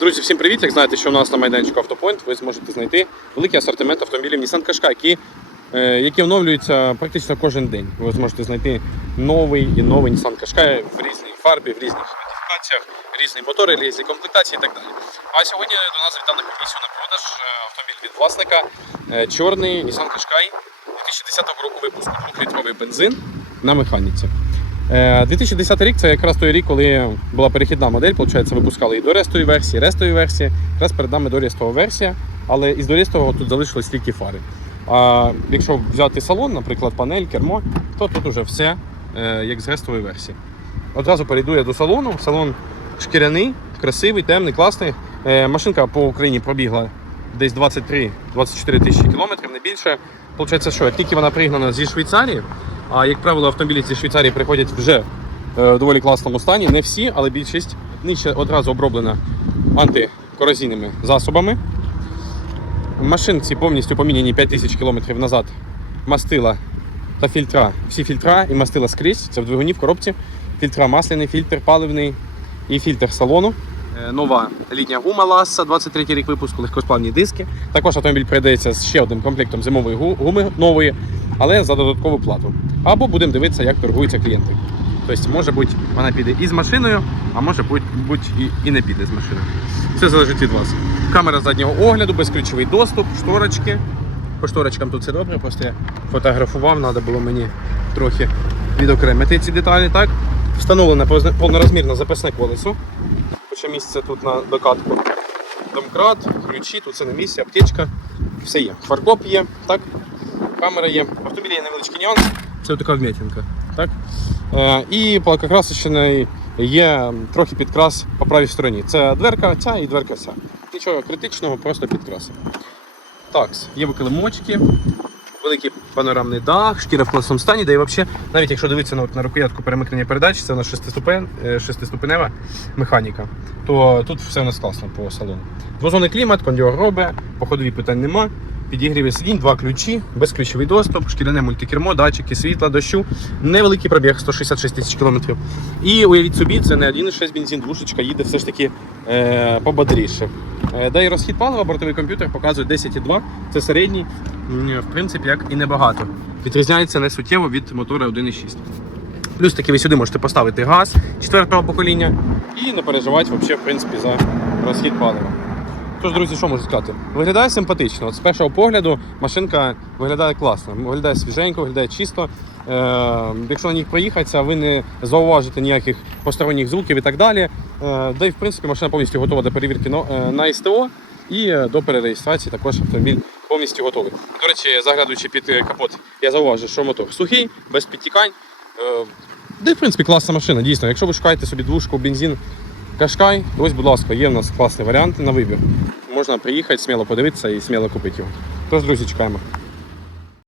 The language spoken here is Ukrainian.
Друзі, всім привіт! Як знаєте, що у нас на майданчику Автопоінт ви зможете знайти великий асортимент автомобілів Nissan Qashqai, які, е, які оновлюються практично кожен день. Ви зможете знайти новий і новий Nissan Qashqai в різній фарбі, в різних модифікаціях, різні мотори, різні комплектації і так далі. А сьогодні до нас завітав на комісію на продаж е, автомобіль від власника е, чорний Nissan Qashqai 2010 року випуску 2-літровий бензин на механіці. Е, 2010 рік це якраз той рік, коли була перехідна модель. Получається, випускали і до рестової версії, рестової версії. Якраз перед нами дорістова версія, але із дорістового тут залишились тільки фари. А якщо взяти салон, наприклад, панель, кермо, то тут уже все е, як з рестової версії. Одразу перейду я до салону. Салон шкіряний, красивий, темний, класний. Е, машинка по Україні пробігла десь 23-24 тисячі кілометрів, не більше. Получається, що як тільки вона пригнана зі Швейцарії, а як правило, автомобілі зі Швейцарії приходять вже е, в доволі класному стані. Не всі, але більшість нижче одразу оброблена антикорозійними засобами. Машинці повністю поміняні 5000 км назад мастила та фільтра. Всі фільтра і мастила скрізь. Це в двигуні в коробці. Фільтра масляний, фільтр паливний і фільтр салону. Е, Нова літня гума Ласса, 23 рік випуску, легкосплавні диски. Також автомобіль передається з ще одним комплектом зимової гуми нової, але за додаткову плату. Або будемо дивитися, як торгуються клієнти. Тобто, може бути, вона піде і з машиною, а може бути, і, і не піде з машиною. Все залежить від вас. Камера заднього огляду, безключовий доступ, шторочки. По шторочкам тут все добре, просто я фотографував, треба було мені трохи відокремити ці деталі. Так? Встановлене повнорозмірне запасне колесо. Хоча місце тут на докатку. Домкрат, ключі, тут все на місці, аптечка, все є. Фаркоп є, так? камера є. В автомобілі є невеличкий нюанс, це така вм'ятинка. Так? Е, і по є трохи підкрас по правій стороні. Це дверка ця і дверка ця. Нічого критичного, просто підкраси. Так, є викилимочки, великий панорамний дах, шкіра в класному стані, да і взагалі, навіть якщо дивитися на, на рукоятку перемикнення передач, це у нас е, шестиступенева механіка, то тут все у нас класно по салону. Двозонний клімат, кондіор робе, по питань нема. Підігріві сидінь, два ключі, безключовий доступ, шкіряне мультикермо, датчики світла, дощу, невеликий пробіг 166 тисяч кілометрів. І уявіть собі, це не 1,6 бензин, двушечка, їде все ж таки е, пободріше. Е, да і розхід палива, бортовий комп'ютер показує 10,2, це середній, в принципі, як і небагато. Відрізняється не суттєво від мотора 1,6. Плюс таки ви сюди можете поставити газ четвертого покоління і не переживати взагалі, в принципі, за розхід палива. Тож, друзі, що можу сказати? Виглядає симпатично. От з першого погляду машинка виглядає класно, виглядає свіженько, виглядає чисто. Е, якщо на ній проїхатися, ви не зауважите ніяких посторонніх звуків і так далі. Е, да і в принципі машина повністю готова до перевірки на, е, СТО і е, до перереєстрації також автомобіль повністю готовий. До речі, заглядуючи під е, капот, я зауважив, що мотор сухий, без підтікань. Е, да і в принципі класна машина, дійсно. Якщо ви шукаєте собі двушку, бензин, Кашкай, ось, будь ласка, є в нас класний варіант на вибір. Можна приїхати, сміло подивитися і сміло купити його. Тож, друзі, чекаємо.